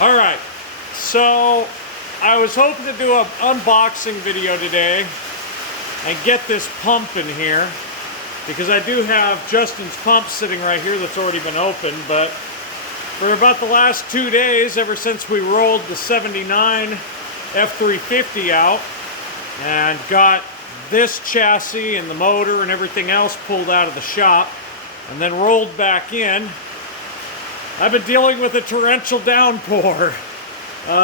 All right, so I was hoping to do an unboxing video today and get this pump in here because I do have Justin's pump sitting right here that's already been opened, but for about the last 2 days, ever since we rolled the 79 F350 out and got this chassis and the motor and everything else pulled out of the shop and then rolled back in, I've been dealing with a torrential downpour.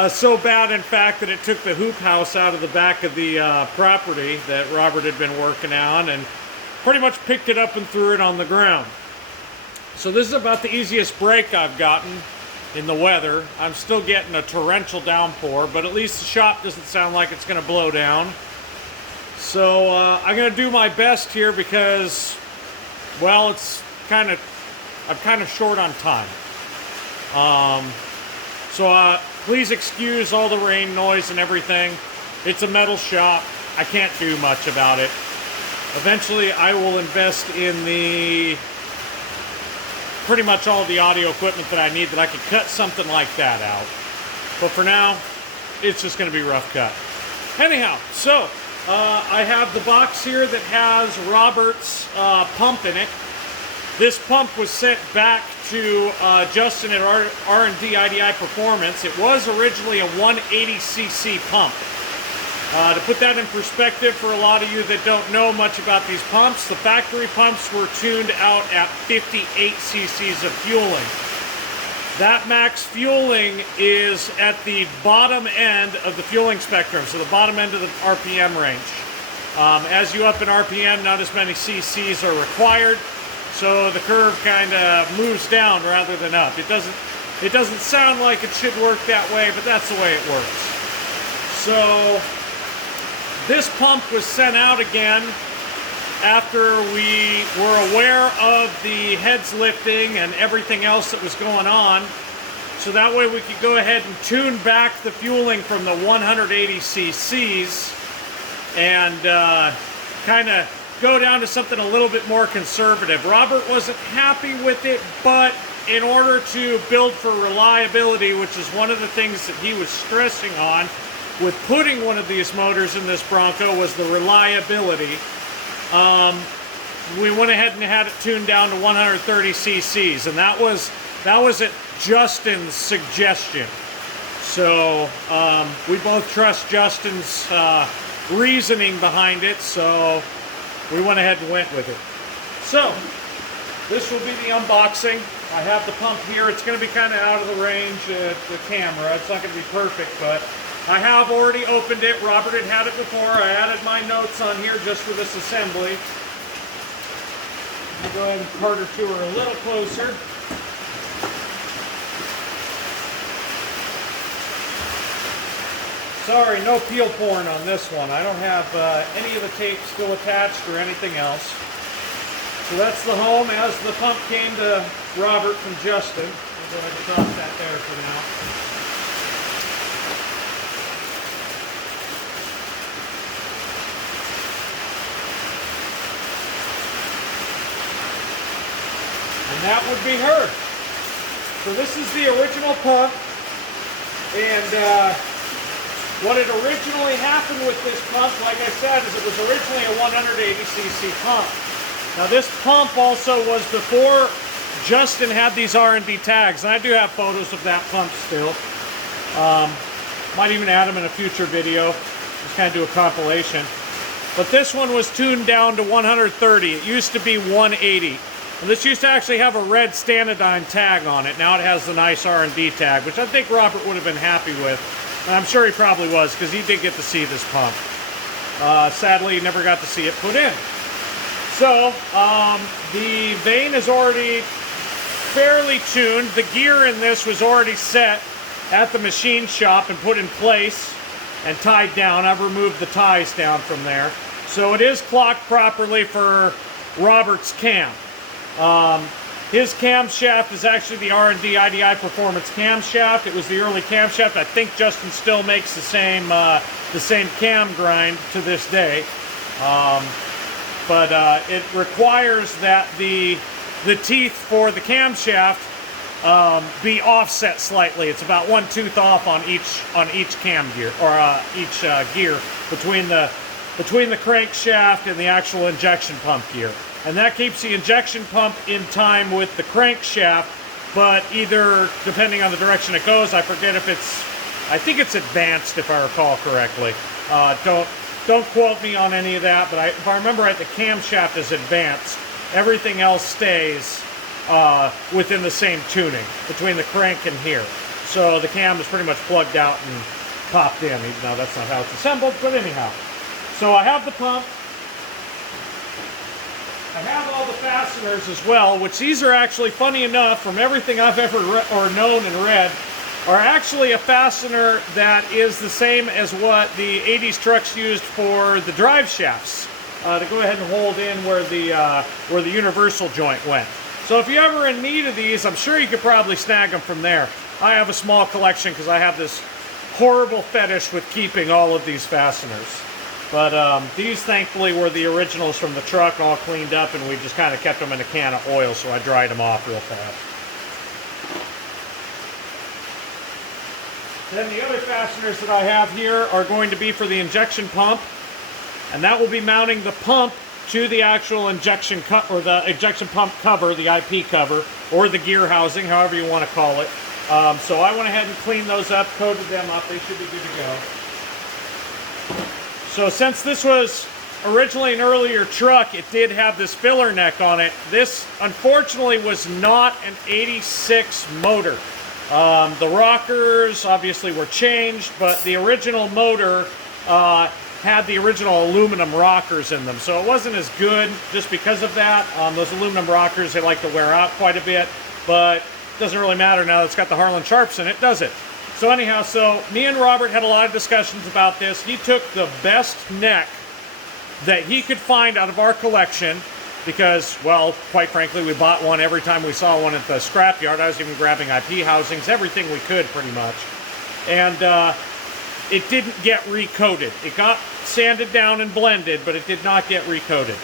So bad, in fact, that it took the hoop house out of the back of the property that Robert had been working on and pretty much picked it up and threw it on the ground. So this is about the easiest break I've gotten in the weather. I'm still getting a torrential downpour, but at least the shop doesn't sound like it's going to blow down. So I'm going to do my best here because, well, I'm kind of short on time. So please excuse all the rain noise and everything. It's a metal shop. I can't do much about it. Eventually I will invest in pretty much all the audio equipment that I need that I could cut something like that out. But for now, it's just going to be rough cut. Anyhow, so I have the box here that has Robert's pump in it. This pump was sent back to Justin at R&D DB4 Performance. It was originally a 180cc pump. To put that in perspective for a lot of you that don't know much about these pumps, the factory pumps were tuned out at 58 cc's of fueling. That max fueling is at the bottom end of the fueling spectrum, so the bottom end of the RPM range. As you up in RPM, not as many cc's are required. So the curve kind of moves down rather than up. It doesn't sound like it should work that way, but that's the way it works. So this pump was sent out again after we were aware of the heads lifting and everything else that was going on. So that way we could go ahead and tune back the fueling from the 180 cc's and kind of go down to something a little bit more conservative. Robert wasn't happy with it, but in order to build for reliability, which is one of the things that he was stressing on with putting one of these motors in this Bronco, was the reliability. We went ahead and had it tuned down to 130 cc's, and that was at Justin's suggestion. So we both trust Justin's reasoning behind it, so we went ahead and went with it. So, this will be the unboxing. I have the pump here. It's going to be kind of out of the range of the camera. It's not going to be perfect, but I have already opened it. Robert had it before. I added my notes on here just for this assembly. I'll go ahead and cart her to her a little closer. Sorry, no peel porn on this one. I don't have any of the tape still attached or anything else. So that's the home as the pump came to Robert from Justin. I'll go ahead and toss that there for now. And that would be her. So this is the original pump. And what had originally happened with this pump, like I said, is it was originally a 180cc pump. Now this pump also was before Justin had these R&D tags, and I do have photos of that pump still. Might even add them in a future video, just kind of do a compilation. But this one was tuned down to 130. It used to be 180. And this used to actually have a red Stanodyne tag on it. Now it has the nice R&D tag, which I think Robert would have been happy with. And I'm sure he probably was, because he did get to see this pump. Sadly, he never got to see it put in. So, the vane is already fairly tuned. The gear in this was already set at the machine shop and put in place and tied down. I've removed the ties down from there. So it is clocked properly for Robert's cam. His camshaft is actually the R&D DB4 Performance camshaft. It was the early camshaft. I think Justin still makes the same cam grind to this day. But it requires that the teeth for the camshaft be offset slightly. It's about 1 tooth off on each cam gear, or each gear between the crankshaft and the actual injection pump gear. And that keeps the injection pump in time with the crankshaft, but either, depending on the direction it goes, I forget if I think it's advanced if I recall correctly. Don't quote me on any of that, but if I remember right, the camshaft is advanced. Everything else stays within the same tuning between the crank and here. So the cam is pretty much plugged out and popped in, even though that's not how it's assembled, but anyhow. So I have the pump. I have all the fasteners as well, which these are actually, funny enough, from everything I've ever known and read, are actually a fastener that is the same as what the 80s trucks used for the drive shafts to go ahead and hold in where the universal joint went. So if you're ever in need of these, I'm sure you could probably snag them from there. I have a small collection because I have this horrible fetish with keeping all of these fasteners. But these, thankfully, were the originals from the truck, all cleaned up, and we just kind of kept them in a can of oil, so I dried them off real fast. Then the other fasteners that I have here are going to be for the injection pump, and that will be mounting the pump to the actual injection or the injection pump cover, the IP cover, or the gear housing, however you want to call it. So I went ahead and cleaned those up, coated them up. They should be good to go. So since this was originally an earlier truck, it did have this filler neck on it. This, unfortunately, was not an 86 motor. The rockers obviously were changed, but the original motor had the original aluminum rockers in them. So it wasn't as good just because of that. Those aluminum rockers, they like to wear out quite a bit, but it doesn't really matter now that it's got the Harlan Sharps in it, does it? So anyhow, so me and Robert had a lot of discussions about this. He took the best neck that he could find out of our collection because, well, quite frankly, we bought one every time we saw one at the scrapyard. I was even grabbing IP housings, everything we could pretty much. And it didn't get recoated. It got sanded down and blended, but it did not get recoated.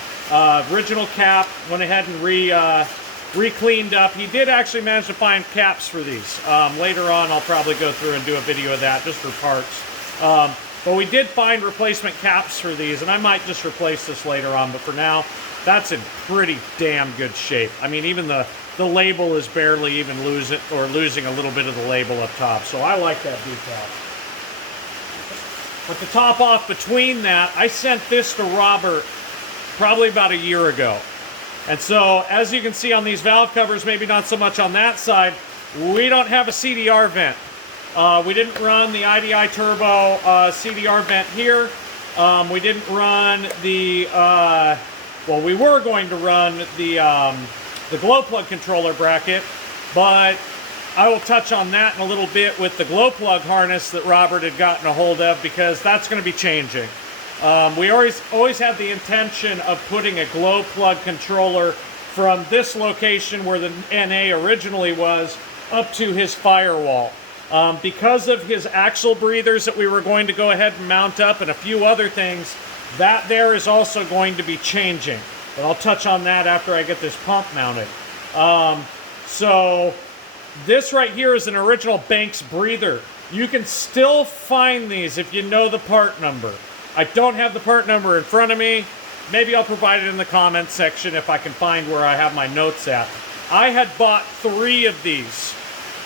Original cap, went ahead and re-cleaned up. He did actually manage to find caps for these. Later on, I'll probably go through and do a video of that just for parts. But we did find replacement caps for these, and I might just replace this later on. But for now, that's in pretty damn good shape. I mean, even the label is barely even losing a little bit of the label up top. So I like that decal. But to top off between that, I sent this to Robert probably about a year ago. And so, as you can see on these valve covers, maybe not so much on that side, we don't have a CDR vent. We didn't run the IDI Turbo CDR vent here. We didn't run the, well, we were going to run the glow plug controller bracket, but I will touch on that in a little bit with the glow plug harness that Robert had gotten a hold of, because that's going to be changing. We always had the intention of putting a glow plug controller from this location where the NA originally was up to his firewall. Because of his axle breathers that we were going to go ahead and mount up and a few other things, that there is also going to be changing. But I'll touch on that after I get this pump mounted. So this right here is an original Banks breather. You can still find these if you know the part number. I don't have the part number in front of me. Maybe I'll provide it in the comments section if I can find where I have my notes at. I had bought 3 of these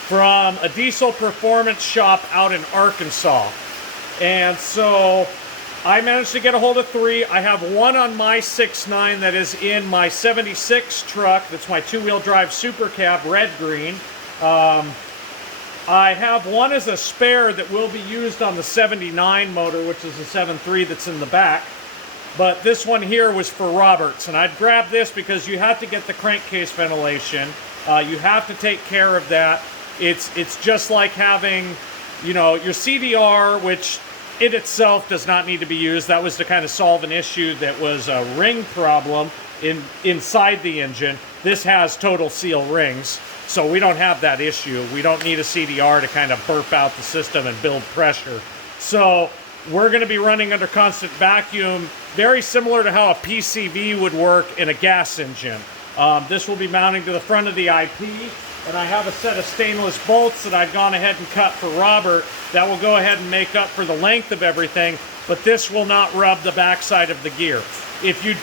from a diesel performance shop out in Arkansas. And so I managed to get a hold of 3. I have one on my 6.9 that is in my 76 truck. That's my 2-wheel drive super cab, red-green. I have one as a spare that will be used on the 79 motor, which is the 7.3 that's in the back. But this one here was for Roberts, and I'd grab this because you have to get the crankcase ventilation. You have to take care of that. It's just like having, you know, your CDR, which it itself does not need to be used. That was to kind of solve an issue that was a ring problem inside the engine. This has total seal rings, so we don't have that issue. We don't need a CDR to kind of burp out the system and build pressure. So we're going to be running under constant vacuum, very similar to how a PCV would work in a gas engine. This will be mounting to the front of the IP, and I have a set of stainless bolts that I've gone ahead and cut for Robert that will go ahead and make up for the length of everything, but this will not rub the backside of the gear. If you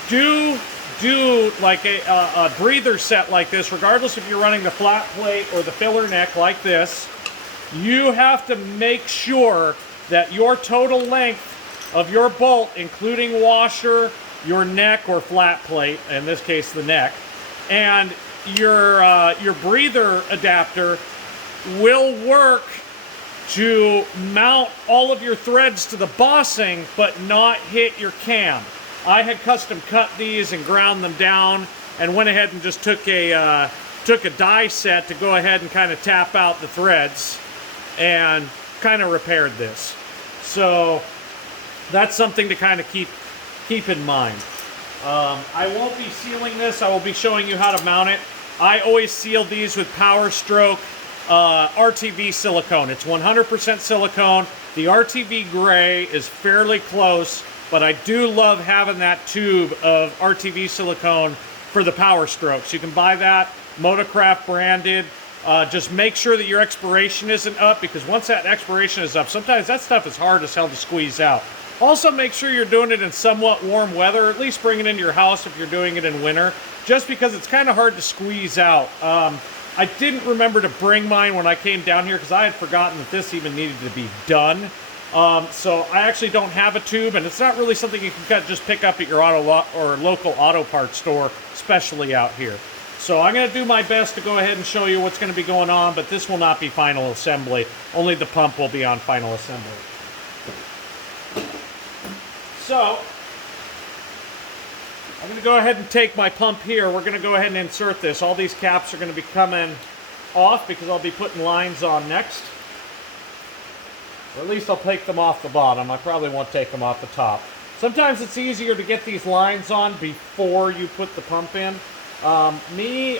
do like a breather set like this, regardless if you're running the flat plate or the filler neck like this, you have to make sure that your total length of your bolt, including washer, your neck or flat plate, in this case the neck, and your breather adapter will work to mount all of your threads to the bossing but not hit your cam. I had custom cut these and ground them down and went ahead and just took a die set to go ahead and kind of tap out the threads and kind of repaired this. So that's something to kind of keep in mind. I won't be sealing this. I will be showing you how to mount it. I always seal these with Power Stroke RTV silicone. It's 100% silicone. The RTV gray is fairly close, but I do love having that tube of RTV silicone for the Power Strokes. You can buy that, Motocraft branded. Just make sure that your expiration isn't up, because once that expiration is up, sometimes that stuff is hard as hell to squeeze out. Also, make sure you're doing it in somewhat warm weather, at least bring it into your house if you're doing it in winter, just because it's kind of hard to squeeze out. I didn't remember to bring mine when I came down here because I had forgotten that this even needed to be done. So I actually don't have a tube, and it's not really something you can just pick up at your local auto parts store, especially out here. So I'm going to do my best to go ahead and show you what's going to be going on, but this will not be final assembly. Only the pump will be on final assembly. So I'm going to go ahead and take my pump here. We're going to go ahead and insert this. All these caps are going to be coming off because I'll be putting lines on next. Or at least I'll take them off the bottom. I probably won't take them off the top. Sometimes it's easier to get these lines on before you put the pump in. I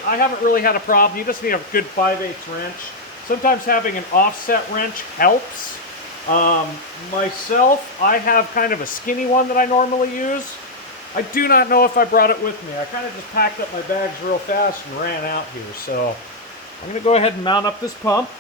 haven't really had a problem. You just need a good 5/8 wrench. Sometimes having an offset wrench helps. Myself, I have kind of a skinny one that I normally use. I do not know if I brought it with me. I kind of just packed up my bags real fast and ran out here. So I'm going to go ahead and mount up this pump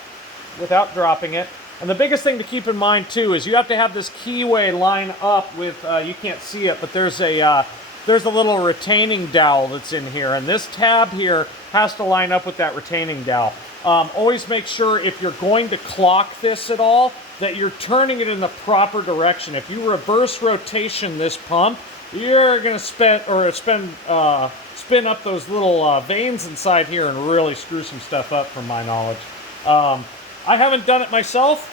without dropping it. And the biggest thing to keep in mind too is you have to have this keyway line up with, you can't see it, but there's a little retaining dowel that's in here. And this tab here has to line up with that retaining dowel. Always make sure if you're going to clock this at all, that you're turning it in the proper direction. If you reverse rotation this pump, you're going to spin up those little vanes inside here and really screw some stuff up from my knowledge. I haven't done it myself.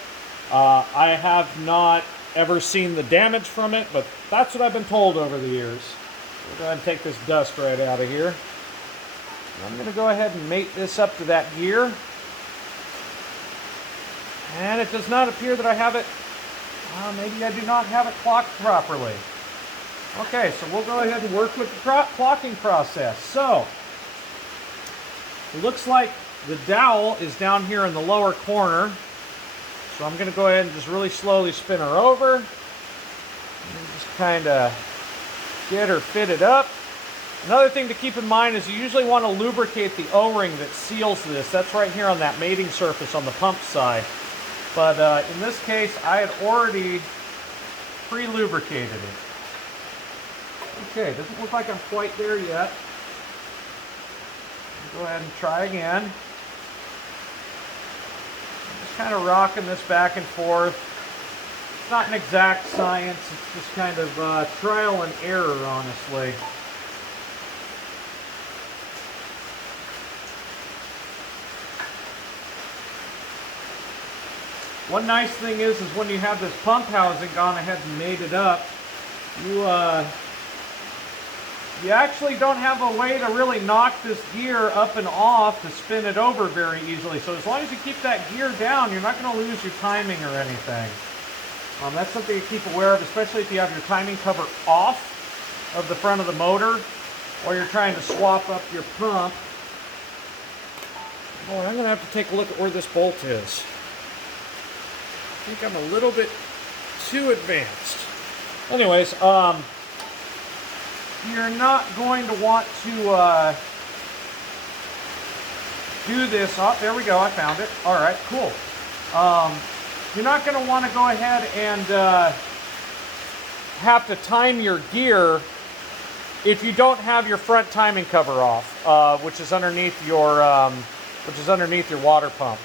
I have not ever seen the damage from it, but that's what I've been told over the years. We'll go ahead and take this dust right out of here. I'm going to go ahead and mate this up to that gear. And it does not appear that I have it, maybe I do not have it clocked properly. Okay, so we'll go ahead and work with the clocking process. So, it looks like the dowel is down here in the lower corner. So I'm going to go ahead and just really slowly spin her over. And just kind of get her fitted up. Another thing to keep in mind is you usually want to lubricate the O-ring that seals this. That's right here on that mating surface on the pump side. But in this case, I had already pre-lubricated it. Okay, doesn't look like I'm quite there yet. Go ahead and try again. Just kind of rocking this back and forth. It's not an exact science, it's just kind of trial and error, honestly. One nice thing is when you have this pump housing gone ahead and made it up, you actually don't have a way to really knock this gear up and off to spin it over very easily. So as long as you keep that gear down, you're not going to lose your timing or anything. That's something to keep aware of, especially if you have your timing cover off of the front of the motor or you're trying to swap up your pump. Boy, I'm going to have to take a look at where this bolt is. I think I'm a little bit too advanced. Anyways, you're not going to want to do this. Oh, there we go. I found it. All right, cool. You're not going to want to go ahead and have to time your gear if you don't have your front timing cover off, which is underneath your water pump.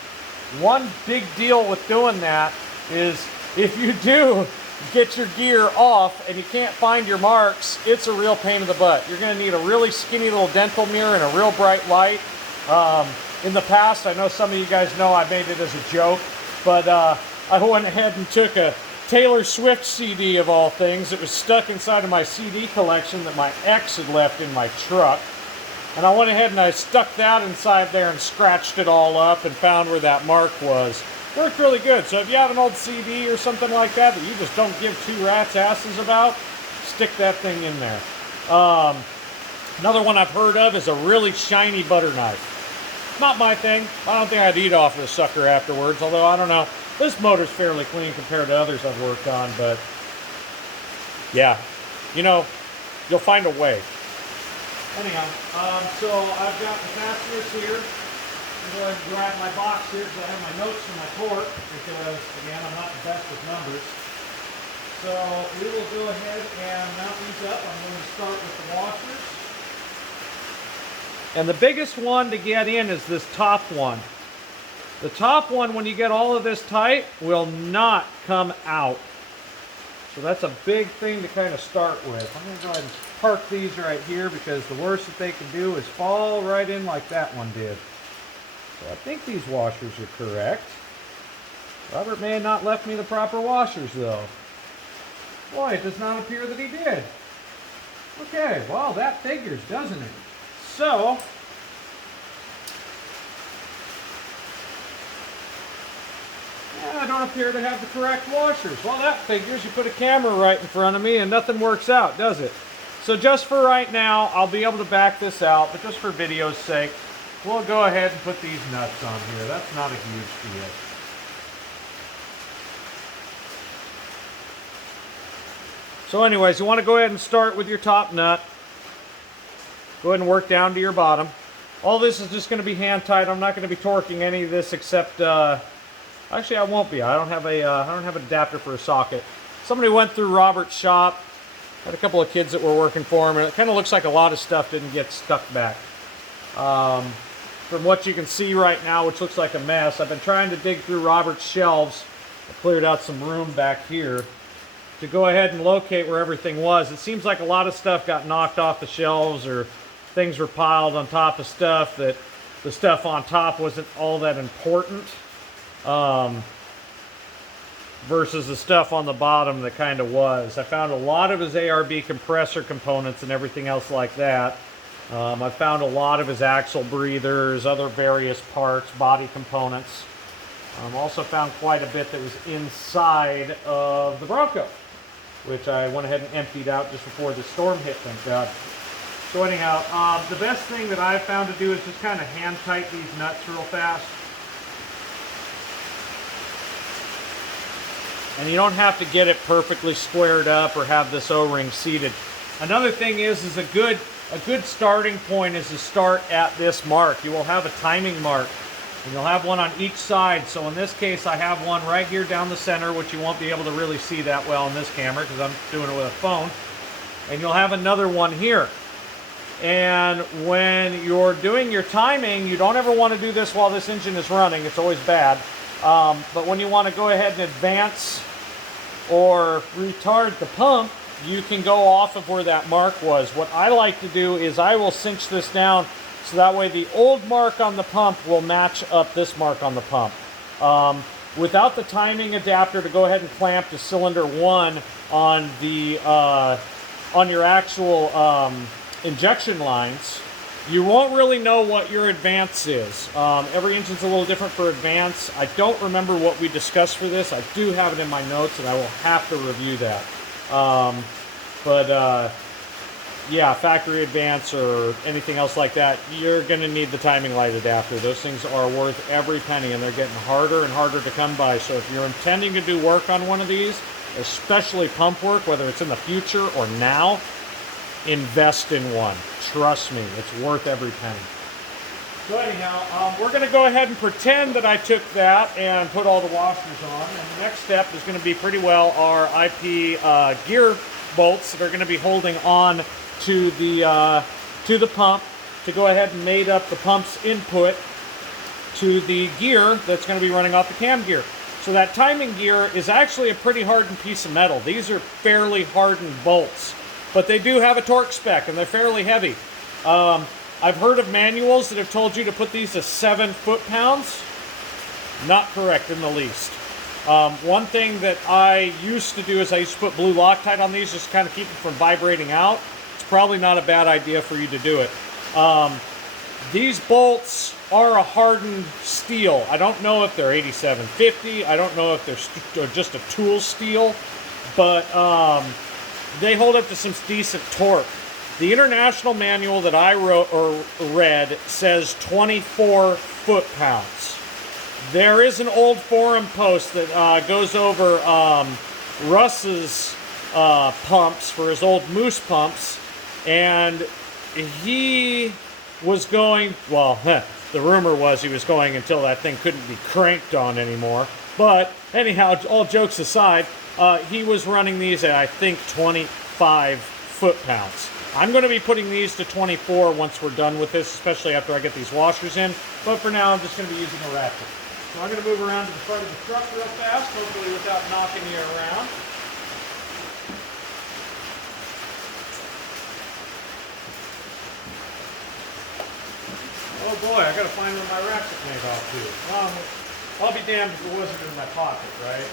One big deal with doing that is if you do get your gear off and you can't find your marks, it's a real pain in the butt. You're going to need a really skinny little dental mirror and a real bright light. In the past, I know some of you guys know I made it as a joke, but I went ahead and took a Taylor Swift CD of all things. It was stuck inside of my CD collection that my ex had left in my truck. And I went ahead and I stuck that inside there and scratched it all up and found where that mark was. Worked really good. So if you have an old CD or something like that that you just don't give two rats' asses about, stick that thing in there. Another one I've heard of is a really shiny butter knife. Not my thing. I don't think I'd eat off this sucker afterwards, although I don't know. This motor's fairly clean compared to others I've worked on, but yeah, you know, you'll find a way. Anyhow, so I've got the fasteners here. I'm going to grab my box here because I have my notes for my torque because, again, I'm not the best with numbers. So we will go ahead and mount these up. I'm going to start with the washers. And the biggest one to get in is this top one. The top one, when you get all of this tight, will not come out. So that's a big thing to kind of start with. I'm going to go ahead and park these right here because the worst that they can do is fall right in like that one did. So I think these washers are correct. Robert may have not left me the proper washers though. Boy, it does not appear that he did. Okay, well that figures, doesn't it? So, I don't appear to have the correct washers. Well, that figures. You put a camera right in front of me and nothing works out, does it? So just for right now, I'll be able to back this out, but just for video's sake, we'll go ahead and put these nuts on here. That's not a huge deal. So anyways, you want to go ahead and start with your top nut. Go ahead and work down to your bottom. All this is just going to be hand tight. I'm not going to be torquing any of this except... actually, I won't be. I don't have an adapter for a socket. Somebody went through Robert's shop. Had a couple of kids that were working for him, and it kind of looks like a lot of stuff didn't get stuck back. From what you can see right now, which looks like a mess, I've been trying to dig through Robert's shelves. I cleared out some room back here to go ahead and locate where everything was. It seems like a lot of stuff got knocked off the shelves, or things were piled on top of stuff that the stuff on top wasn't all that important. Versus the stuff on the bottom that kind of was. I found a lot of his ARB compressor components and everything else like that. I found a lot of his axle breathers, other various parts, body components. Also found quite a bit that was inside of the Bronco, which I went ahead and emptied out just before the storm hit, thank God. So anyhow, the best thing that I've found to do is just kind of hand tight these nuts real fast. And you don't have to get it perfectly squared up or have this O-ring seated. Another thing is a good starting point is to start at this mark. You will have a timing mark, and you'll have one on each side. So in this case, I have one right here down the center, which you won't be able to really see that well in this camera because I'm doing it with a phone. And you'll have another one here. And when you're doing your timing, you don't ever want to do this while this engine is running. It's always bad. But when you want to go ahead and advance or retard the pump, you can go off of where that mark was. What I like to do is I will cinch this down so that way the old mark on the pump will match up this mark on the pump. Without the timing adapter to go ahead and clamp to cylinder 1 on the on your actual injection lines, you won't really know what your advance is. Every engine's a little different for advance. I don't remember what we discussed for this. I do have it in my notes, and I will have to review that. Yeah, factory advance or anything else like that, you're going to need the timing light adapter. Those things are worth every penny, and they're getting harder and harder to come by. So if you're intending to do work on one of these, especially pump work, whether it's in the future or now, invest in one. Trust me, it's worth every penny. So anyhow, we're going to go ahead and pretend that I took that and put all the washers on. And the next step is going to be pretty well our IP gear bolts that are going to be holding on to the pump to go ahead and mate up the pump's input to the gear that's going to be running off the cam gear. So that timing gear is actually a pretty hardened piece of metal. These are fairly hardened bolts, but they do have a torque spec and they're fairly heavy. I've heard of manuals that have told you to put these to 7 foot-pounds. Not correct in the least. One thing that I used to do is I used to put blue Loctite on these just to kind of keep them from vibrating out. It's probably not a bad idea for you to do it. These bolts are a hardened steel. I don't know if they're 8750. I don't know if they're just a tool steel, but they hold up to some decent torque. The international manual that I read says 24 foot-pounds. There is an old forum post that goes over Russ's pumps for his old Moose pumps, and he was going, well, the rumor was he was going until that thing couldn't be cranked on anymore. But anyhow, all jokes aside, he was running these at, I think, 25 foot-pounds. I'm going to be putting these to 24 once we're done with this, especially after I get these washers in. But for now, I'm just going to be using a ratchet. So I'm going to move around to the front of the truck real fast, hopefully without knocking you around. Oh boy, I got to find where my ratchet made off to. I'll be damned if it wasn't in my pocket, right?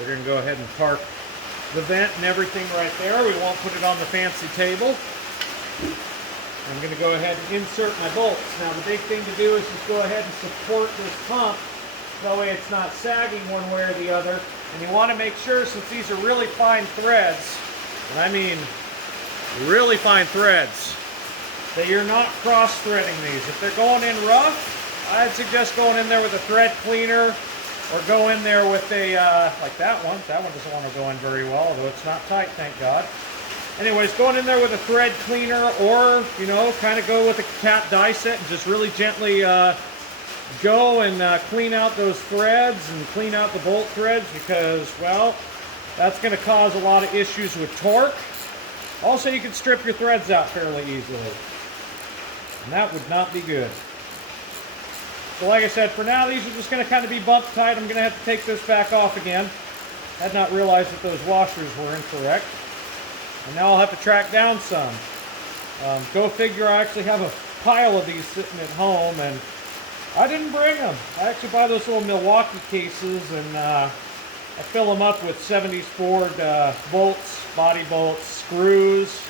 We're going to go ahead and park the vent and everything right there. We won't put it on the fancy table. I'm going to go ahead and insert my bolts. Now the big thing to do is just go ahead and support this pump. That way it's not sagging one way or the other. And you want to make sure, since these are really fine threads, and I mean really fine threads, that you're not cross-threading these. If they're going in rough, I'd suggest going in there with a thread cleaner, or go in there with a, like that one. That one doesn't want to go in very well, although it's not tight, thank God. Anyways, going in there with a thread cleaner, or, you know, kind of go with a cat die set and just really gently go and clean out those threads and clean out the bolt threads, because, well, that's going to cause a lot of issues with torque. Also, you can strip your threads out fairly easily, and that would not be good. So like I said, for now, these are just going to kind of be bump tight. I'm going to have to take this back off again. Had not realized that those washers were incorrect. And now I'll have to track down some. Go figure, I actually have a pile of these sitting at home, and I didn't bring them. I actually buy those little Milwaukee cases, and I fill them up with 70s Ford bolts, body bolts, screws.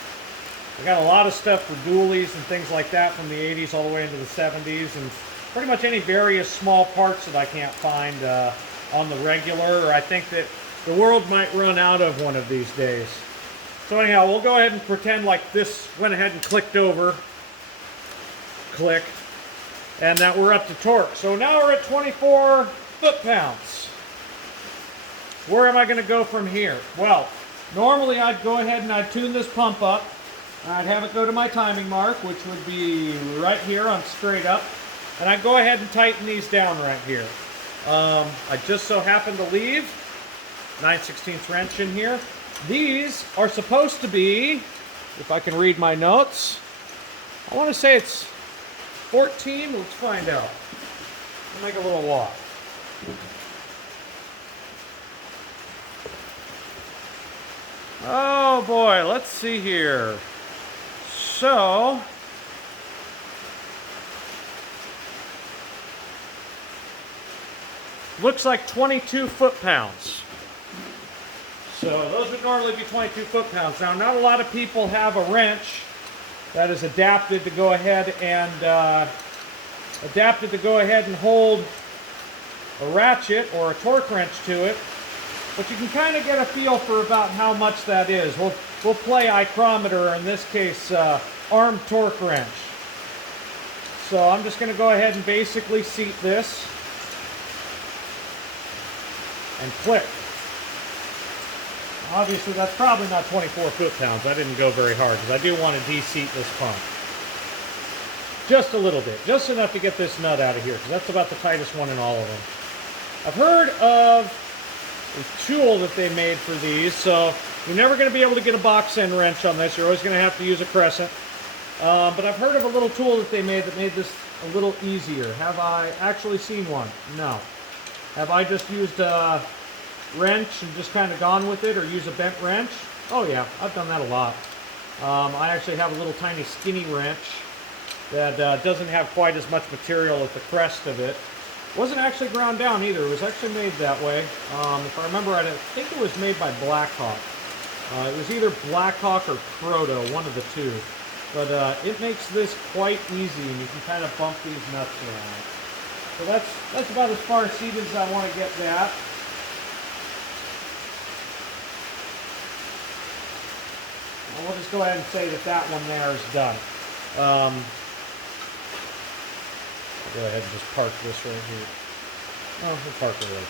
I got a lot of stuff for dualies and things like that from the 80s all the way into the 70s, and pretty much any various small parts that I can't find on the regular, or I think that the world might run out of one of these days. So anyhow, we'll go ahead and pretend like this went ahead and clicked over, click, and that we're up to torque. So now we're at 24 foot-pounds. Where am I going to go from here? Well, normally I'd go ahead and I'd tune this pump up. I'd have it go to my timing mark, which would be right here on straight up. And I go ahead and tighten these down right here. I just so happen to leave 9/16 wrench in here. These are supposed to be, if I can read my notes, I want to say it's 14. Let's find out. I'll make a little walk. Oh boy, let's see here. So, looks like 22 foot-pounds. So those would normally be 22 foot-pounds. Now, not a lot of people have a wrench that is adapted to go ahead and hold a ratchet or a torque wrench to it, but you can kind of get a feel for about how much that is. Well, we'll play micrometer, or in this case, arm torque wrench. So I'm just going to go ahead and basically seat this and click. Obviously, that's probably not 24 foot-pounds. I didn't go very hard because I do want to de-seat this pump. Just a little bit. Just enough to get this nut out of here because that's about the tightest one in all of them. I've heard of a tool that they made for these, so you're never going to be able to get a box end wrench on this. You're always going to have to use a crescent. But I've heard of a little tool that made this a little easier. Have I actually seen one? No. Have I just used a wrench and just kind of gone with it, or use a bent wrench? Oh yeah, I've done that a lot. I actually have a little tiny skinny wrench that doesn't have quite as much material at the crest of it. Wasn't actually ground down either. It was actually made that way. If I remember right, I think it was made by Blackhawk. It was either Blackhawk or Proto, one of the two. But it makes this quite easy, and you can kind of bump these nuts around. So that's about as far seated as I want to get that. We'll just go ahead and say that that one there is done. I'll go ahead and just park this right here. Oh, we'll park it right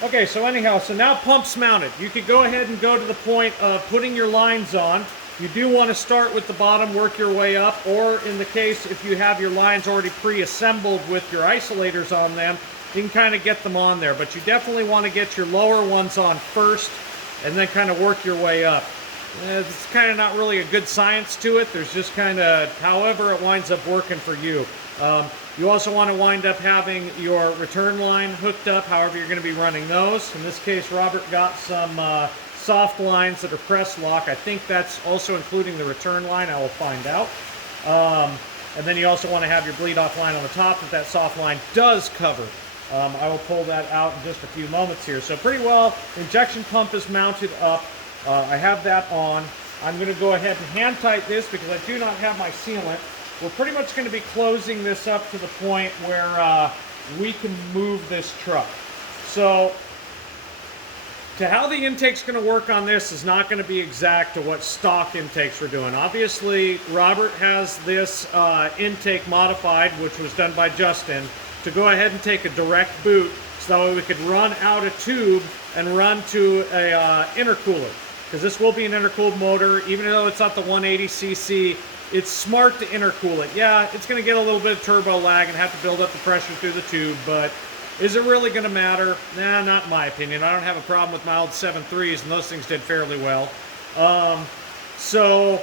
there. Okay, so anyhow, so now pump's mounted. You could go ahead and go to the point of putting your lines on. You do want to start with the bottom, work your way up, or in the case if you have your lines already pre-assembled with your isolators on them, you can kind of get them on there. But you definitely want to get your lower ones on first and then kind of work your way up. It's kind of not really a good science to it. There's just kind of however it winds up working for you. You also want to wind up having your return line hooked up, however you're going to be running those. In this case, Robert got some soft lines that are press lock. I think that's also including the return line. I will find out. And then you also want to have your bleed off line on the top that soft line does cover. I will pull that out in just a few moments here. So pretty well, the injection pump is mounted up. I have that on. I'm going to go ahead and hand tight this because I do not have my sealant. We're pretty much going to be closing this up to the point where we can move this truck. So to how the intake's going to work on this is not going to be exact to what stock intakes we're doing. Obviously, Robert has this intake modified, which was done by Justin, to go ahead and take a direct boot so that way we could run out a tube and run to a intercooler. Because this will be an intercooled motor, even though it's not the 180cc, it's smart to intercool it. Yeah, it's going to get a little bit of turbo lag and have to build up the pressure through the tube, but is it really going to matter? Nah, not in my opinion. I don't have a problem with my old 7.3s, and those things did fairly well. So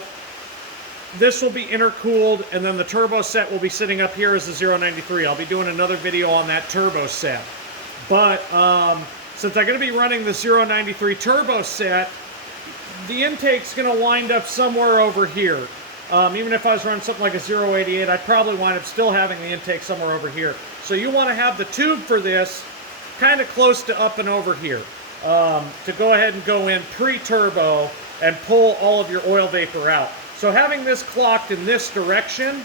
this will be intercooled, and then the turbo set will be sitting up here as the 093. I'll be doing another video on that turbo set. But since I'm going to be running the 093 turbo set, the intake's going to wind up somewhere over here. Even if I was running something like a 088, I'd probably wind up still having the intake somewhere over here. So you want to have the tube for this kind of close to up and over here to go ahead and go in pre-turbo and pull all of your oil vapor out. So having this clocked in this direction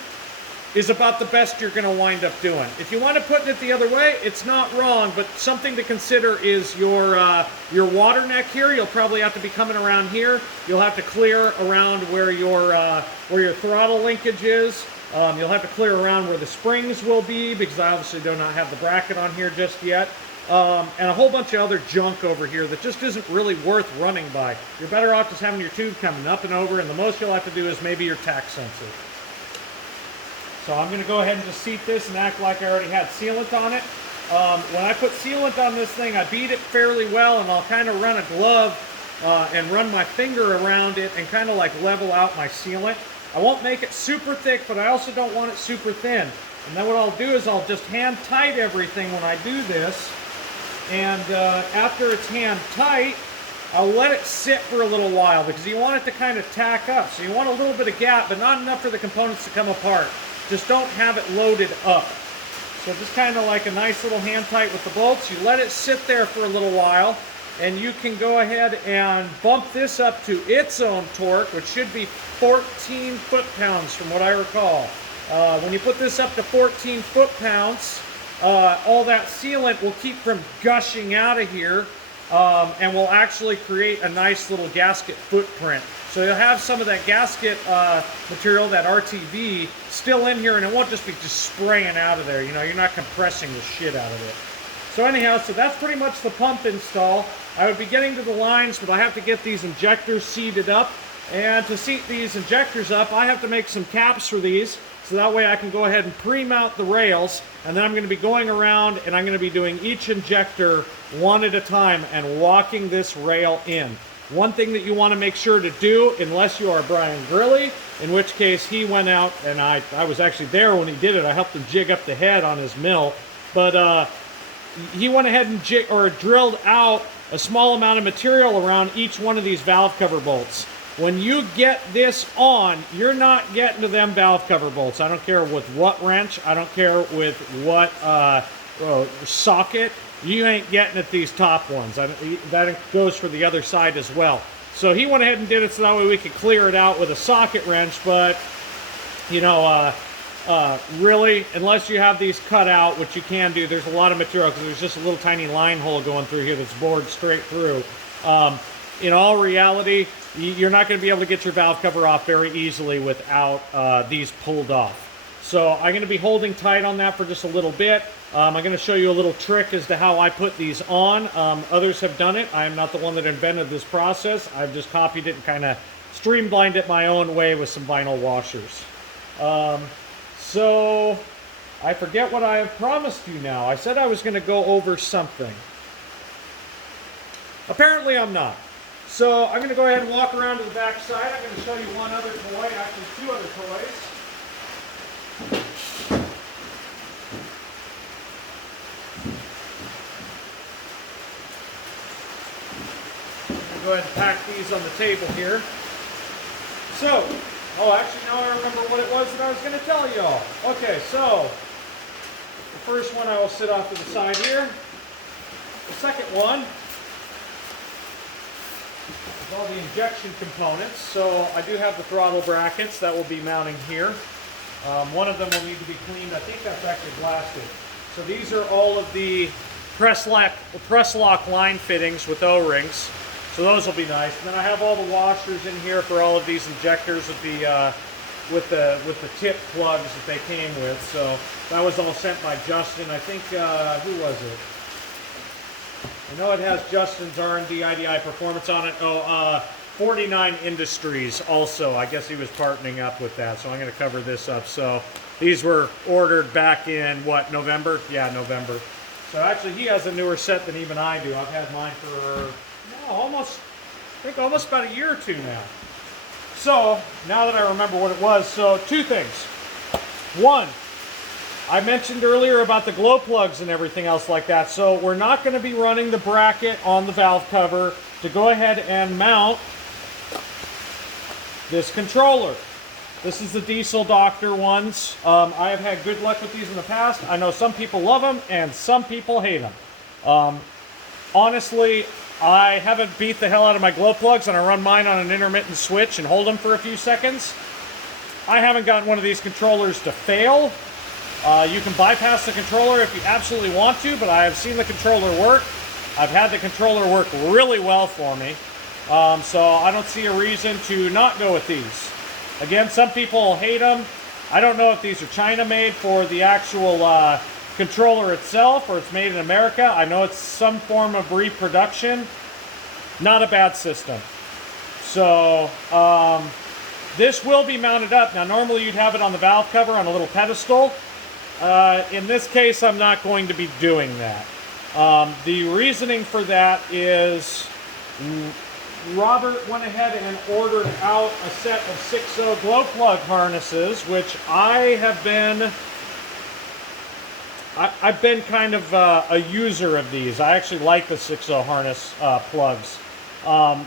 is about the best you're going to wind up doing. If you want to put it the other way, it's not wrong, but something to consider is your water neck here. You'll probably have to be coming around here. You'll have to clear around where your throttle linkage is. You'll have to clear around where the springs will be, because I obviously do not have the bracket on here just yet. And a whole bunch of other junk over here that just isn't really worth running by. You're better off just having your tube coming up and over, and the most you'll have to do is maybe your tack sensor. So I'm going to go ahead and just seat this and act like I already had sealant on it. When I put sealant on this thing, I beat it fairly well, and I'll kind of run a glove and run my finger around it and kind of like level out my sealant. I won't make it super thick, but I also don't want it super thin. And then what I'll do is I'll just hand tight everything when I do this. And after it's hand tight, I'll let it sit for a little while because you want it to kind of tack up. So you want a little bit of gap, but not enough for the components to come apart. Just don't have it loaded up. So just kind of like a nice little hand tight with the bolts. You let it sit there for a little while, and you can go ahead and bump this up to its own torque, which should be 14 foot-pounds from what I recall. When you put this up to 14 foot-pounds, all that sealant will keep from gushing out of here, and will actually create a nice little gasket footprint. So you'll have some of that gasket material, that RTV, still in here, and it won't just be spraying out of there. You know, you're not compressing the shit out of it. So anyhow, so that's pretty much the pump install. I would be getting to the lines, but I have to get these injectors seated up. And to seat these injectors up, I have to make some caps for these, so that way I can go ahead and pre-mount the rails, and then I'm going to be going around and I'm going to be doing each injector one at a time and walking this rail in. One thing that you want to make sure to do, unless you are Brian Grilly, in which case he went out, and I was actually there when he did it. I helped him jig up the head on his mill, but he went ahead and drilled out a small amount of material around each one of these valve cover bolts. When you get this on, you're not getting to them valve cover bolts. I don't care with what wrench, I don't care with what socket, you ain't getting at these top ones. That goes for the other side as well. So he went ahead and did it so that way we could clear it out with a socket wrench, but you know, really, unless you have these cut out, which you can do, there's a lot of material because there's just a little tiny line hole going through here that's bored straight through. In all reality, you're not going to be able to get your valve cover off very easily without these pulled off. So I'm going to be holding tight on that for just a little bit. I'm going to show you a little trick as to how I put these on. Others have done it. I am not the one that invented this process. I've just copied it and kind of streamlined it my own way with some vinyl washers. So I forget what I have promised you now. I said I was going to go over something. Apparently I'm not. So I'm going to go ahead and walk around to the back side. I'm going to show you one other toy, actually two other toys. I'm going to go ahead and pack these on the table here. So, actually now I remember what it was that I was going to tell you all. Okay, so the first one I will sit off to the side here. The second one all the injection components. So I do have the throttle brackets that will be mounting here. One of them will need to be cleaned. I think that's actually blasted. So these are all of the press lock line fittings with O-rings. So those will be nice. And then I have all the washers in here for all of these injectors with the tip plugs that they came with. So that was all sent by Justin. I think who was it? I know it has Justin's R&D IDI performance on it. 49 Industries also. I guess he was partnering up with that. So I'm going to cover this up. So these were ordered back in, what, November? Yeah, November. So actually he has a newer set than even I do. I've had mine for almost about a year or two now. So now that I remember what it was, so two things. One, I mentioned earlier about the glow plugs and everything else like that. So we're not going to be running the bracket on the valve cover to go ahead and mount this controller. This is the Diesel Doctor ones. I have had good luck with these in the past. I know some people love them and some people hate them. Honestly, I haven't beat the hell out of my glow plugs, and I run mine on an intermittent switch and hold them for a few seconds. I haven't gotten one of these controllers to fail. You can bypass the controller if you absolutely want to, but I have seen the controller work. I've had the controller work really well for me. So I don't see a reason to not go with these. Again, some people hate them. I don't know if these are China made for the actual controller itself or it's made in America. I know it's some form of reproduction. Not a bad system. So this will be mounted up. Now normally you'd have it on the valve cover on a little pedestal. In this case, I'm not going to be doing that. The reasoning for that is Robert went ahead and ordered out a set of 6.0 glow plug harnesses, which I've been kind of a user of these. I actually like the 6.0 harness plugs.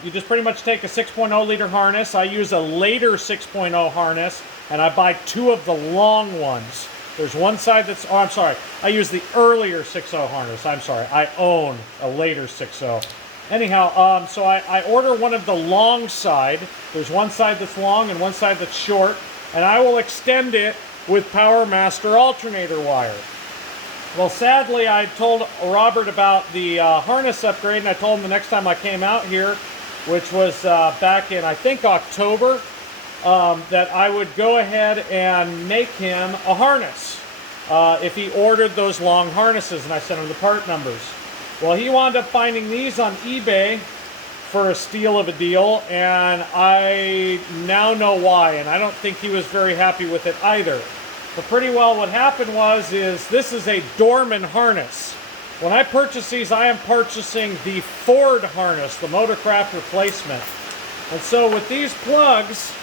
You just pretty much take a 6.0 liter harness. I use a later 6.0 harness, and I buy two of the long ones. There's one side that's, oh, I'm sorry, I use the earlier 6.0 harness. I'm sorry, I own a later 6.0. Anyhow, so I order one of the long side. There's one side that's long and one side that's short, and I will extend it with Power Master alternator wire. Well, sadly, I told Robert about the harness upgrade, and I told him the next time I came out here, which was back in, I think, October, that I would go ahead and make him a harness if he ordered those long harnesses, and I sent him the part numbers. Well, he wound up finding these on eBay for a steal of a deal, and I now know why, and I don't think he was very happy with it either. But pretty well what happened is this is a Dorman harness. When I purchase these, I am purchasing the Ford harness, the Motorcraft replacement. And so with these plugs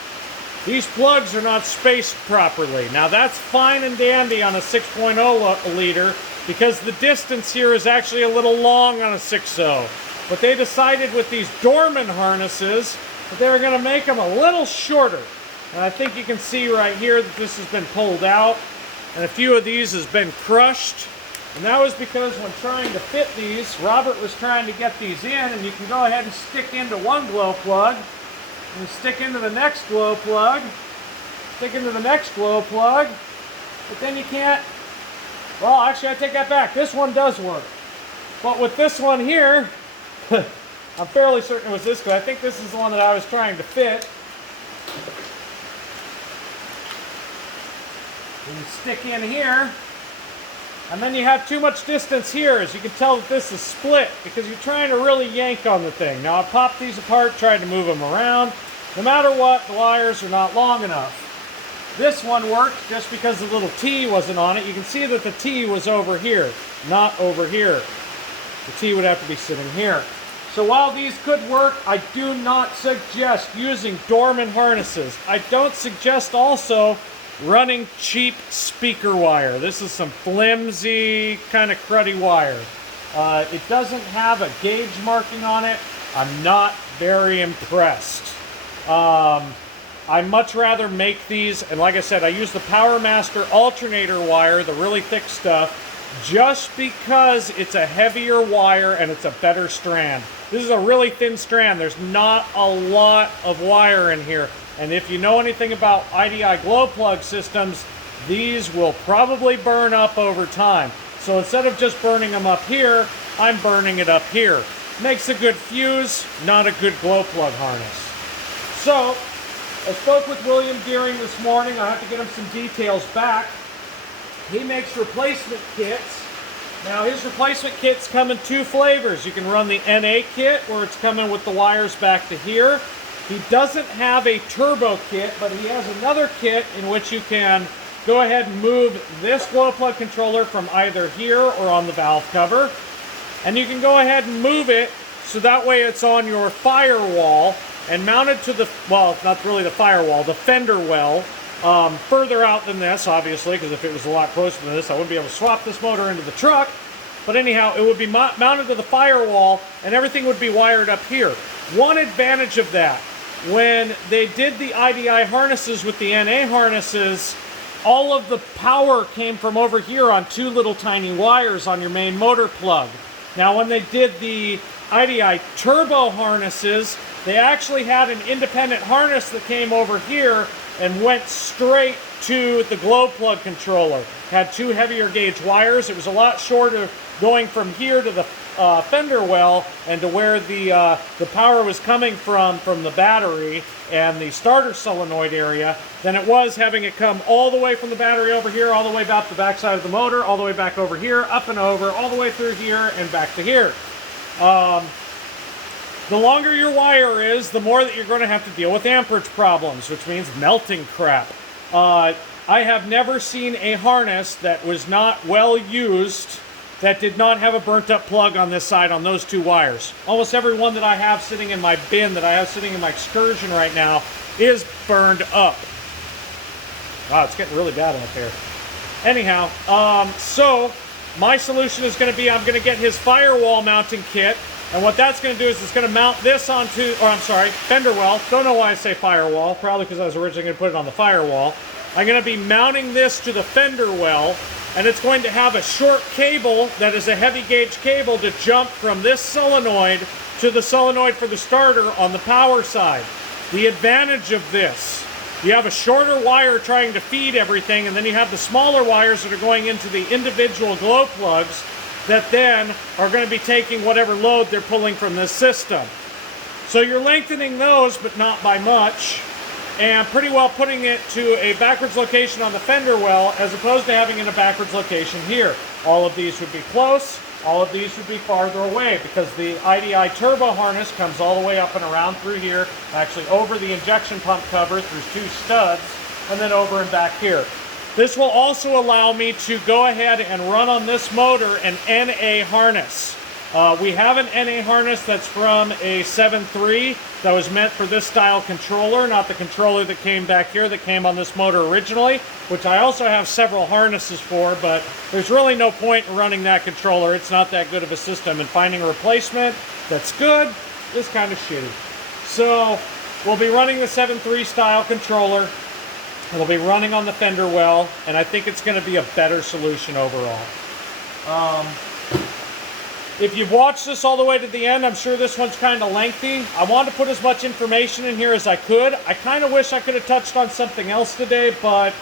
are not spaced properly. Now that's fine and dandy on a 6.0 liter because the distance here is actually a little long on a 6.0. But they decided with these Dorman harnesses that they were going to make them a little shorter. And I think you can see right here that this has been pulled out, and a few of these has been crushed. And that was because when trying to fit these, Robert was trying to get these in, and you can go ahead and stick into one glow plug, and stick into the next glow plug, stick into the next glow plug, but then you can't, well, actually I take that back. This one does work. But with this one here, I'm fairly certain it was this guy. I think this is the one that I was trying to fit. You stick in here, and then you have too much distance here. As you can tell that this is split because you're trying to really yank on the thing. Now I popped these apart, tried to move them around. No matter what, the wires are not long enough. This one worked just because the little T wasn't on it. You can see that the T was over here, not over here. The T would have to be sitting here. So while these could work, I do not suggest using Dorman harnesses. I don't suggest also running cheap speaker wire. This is some flimsy, kind of cruddy wire. It doesn't have a gauge marking on it. I'm not very impressed. I much rather make these, and like I said, I use the Power Master alternator wire, the really thick stuff, just because it's a heavier wire and it's a better strand. This is a really thin strand. There's not a lot of wire in here. And if you know anything about IDI glow plug systems, these will probably burn up over time. So instead of just burning them up here, I'm burning it up here. Makes a good fuse, not a good glow plug harness. So, I spoke with William Deering this morning. I have to get him some details back. He makes replacement kits. Now his replacement kits come in two flavors. You can run the NA kit where it's coming with the wires back to here. He doesn't have a turbo kit, but he has another kit in which you can go ahead and move this glow plug controller from either here or on the valve cover. And you can go ahead and move it so that way it's on your firewall and mounted to the, well, not really the firewall, the fender well, further out than this, obviously, because if it was a lot closer than this, I wouldn't be able to swap this motor into the truck. But anyhow, it would be mounted to the firewall, and everything would be wired up here. One advantage of that, when they did the IDI harnesses with the NA harnesses, all of the power came from over here on two little tiny wires on your main motor plug. Now, when they did the IDI turbo harnesses, they actually had an independent harness that came over here and went straight to the glow plug controller. Had two heavier gauge wires. It was a lot shorter going from here to the fender well and to where the power was coming from the battery and the starter solenoid area than it was having it come all the way from the battery over here, all the way back to the back side of the motor, all the way back over here, up and over, all the way through here and back to here. The longer your wire is, the more that you're going to have to deal with amperage problems, which means melting crap. I have never seen a harness that was not well used that did not have a burnt up plug on this side on those two wires. Almost every one that I have sitting in my bin, that I have sitting in my Excursion right now, is burned up. Wow, it's getting really bad out there. Anyhow, so my solution is going to be I'm going to get his firewall mounting kit. And what that's going to do is it's going to mount this onto, or I'm sorry, fender well. Don't know why I say firewall. Probably because I was originally going to put it on the firewall. I'm going to be mounting this to the fender well. And it's going to have a short cable that is a heavy gauge cable to jump from this solenoid to the solenoid for the starter on the power side. The advantage of this You have a shorter wire trying to feed everything, and then you have the smaller wires that are going into the individual glow plugs that then are going to be taking whatever load they're pulling from this system. So you're lengthening those, but not by much, and pretty well putting it to a backwards location on the fender well, as opposed to having it in a backwards location here. All of these would be close, all of these would be farther away, because the IDI turbo harness comes all the way up and around through here, actually over the injection pump cover through 2 studs, and then over and back here. This will also allow me to go ahead and run on this motor an NA harness. We have an NA harness that's from a 7.3 that was meant for this style controller, not the controller that came back here that came on this motor originally, which I also have several harnesses for, but there's really no point in running that controller. It's not that good of a system, and finding a replacement that's good is kind of shitty. So we'll be running the 7.3 style controller. It'll be running on the fender well, and I think it's going to be a better solution overall. If you've watched this all the way to the end, I'm sure this one's kind of lengthy. I wanted to put as much information in here as I could. I kind of wish I could have touched on something else today, but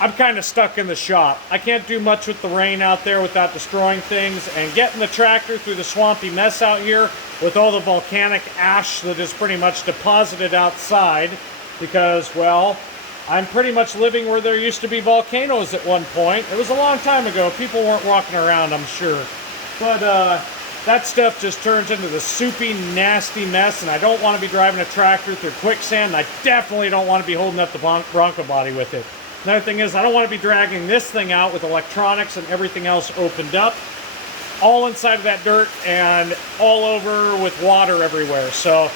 I'm kind of stuck in the shop. I can't do much with the rain out there without destroying things, and getting the tractor through the swampy mess out here with all the volcanic ash that is pretty much deposited outside, because, well, I'm pretty much living where there used to be volcanoes at one point. It was a long time ago. People weren't walking around, I'm sure. But that stuff just turns into the soupy, nasty mess, and I don't want to be driving a tractor through quicksand, and I definitely don't want to be holding up the Bronco body with it. Another thing is, I don't want to be dragging this thing out with electronics and everything else opened up, all inside of that dirt and all over with water everywhere. So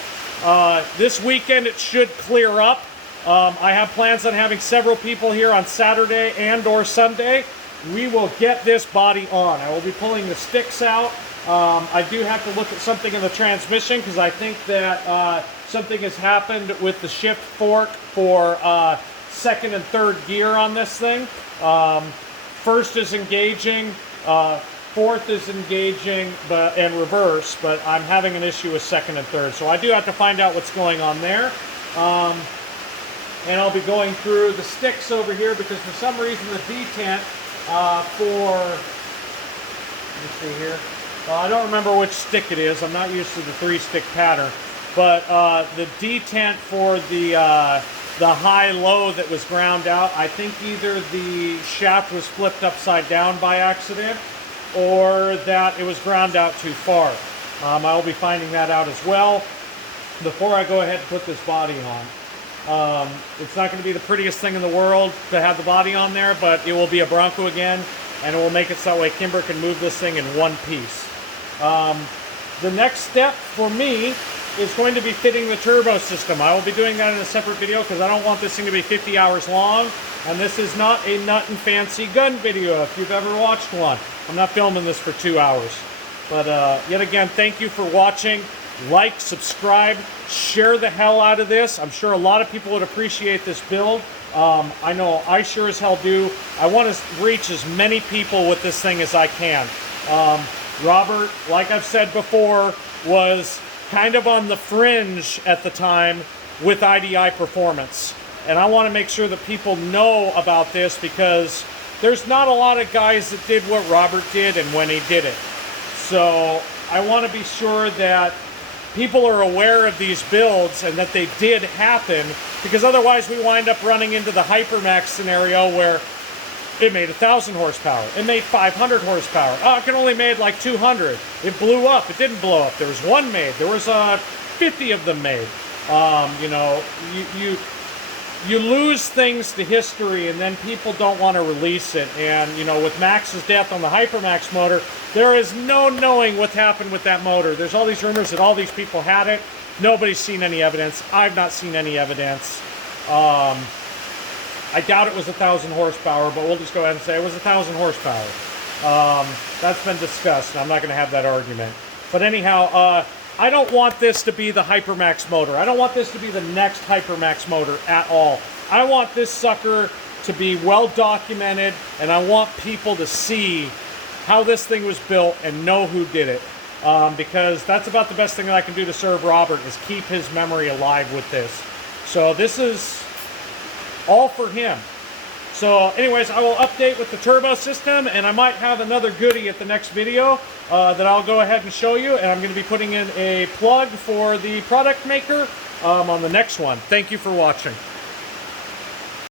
this weekend it should clear up. I have plans on having several people here on Saturday and or Sunday. We will get this body on. I will be pulling the sticks out. I do have to look at something in the transmission, because I think that something has happened with the shift fork for second and third gear on this thing. First is engaging, fourth is engaging, and reverse, but I'm having an issue with second and third. So I do have to find out what's going on there. And I'll be going through the sticks over here, because for some reason the detent let me see here. I don't remember which stick it is. I'm not used to the 3-stick pattern. But the detent for the high-low that was ground out, I think either the shaft was flipped upside down by accident, or that it was ground out too far. I will be finding that out as well before I go ahead and put this body on. It's not going to be the prettiest thing in the world to have the body on there, but it will be a Bronco again, and it will make it so that way Kimber can move this thing in one piece. The next step for me is going to be fitting the turbo system. I will be doing that in a separate video, because I don't want this thing to be 50 hours long, and this is not a nut and fancy gun video if you've ever watched one. I'm not filming this for 2 hours. But yet again, thank you for watching. Like, subscribe, share the hell out of this. I'm sure a lot of people would appreciate this build. I know I sure as hell do. I want to reach as many people with this thing as I can. Robert, like I've said before, was kind of on the fringe at the time with IDI performance. And I want to make sure that people know about this, because there's not a lot of guys that did what Robert did and when he did it. So I want to be sure that people are aware of these builds and that they did happen, because otherwise we wind up running into the Hypermax scenario where it made 1,000 horsepower, it made 500 horsepower, oh, it can only made like 200, it blew up, it didn't blow up, there was one made, there was 50 of them made. You know, you lose things to history, and then people don't want to release it. And you know, with Max's death on the Hypermax motor, there is no knowing what happened with that motor. There's all these rumors that all these people had it. Nobody's seen any evidence. I've not seen any evidence. I doubt it was 1,000 horsepower, but we'll just go ahead and say it was 1,000 horsepower. That's been discussed, and I'm not going to have that argument. But anyhow, I don't want this to be the Hypermax motor. I don't want this to be the next Hypermax motor at all. I want this sucker to be well documented, and I want people to see how this thing was built and know who did it. Because that's about the best thing that I can do to serve Robert, is keep his memory alive with this. So this is all for him. So anyways, I will update with the turbo system, and I might have another goodie at the next video that I'll go ahead and show you, and I'm going to be putting in a plug for the product maker on the next one. Thank you for watching.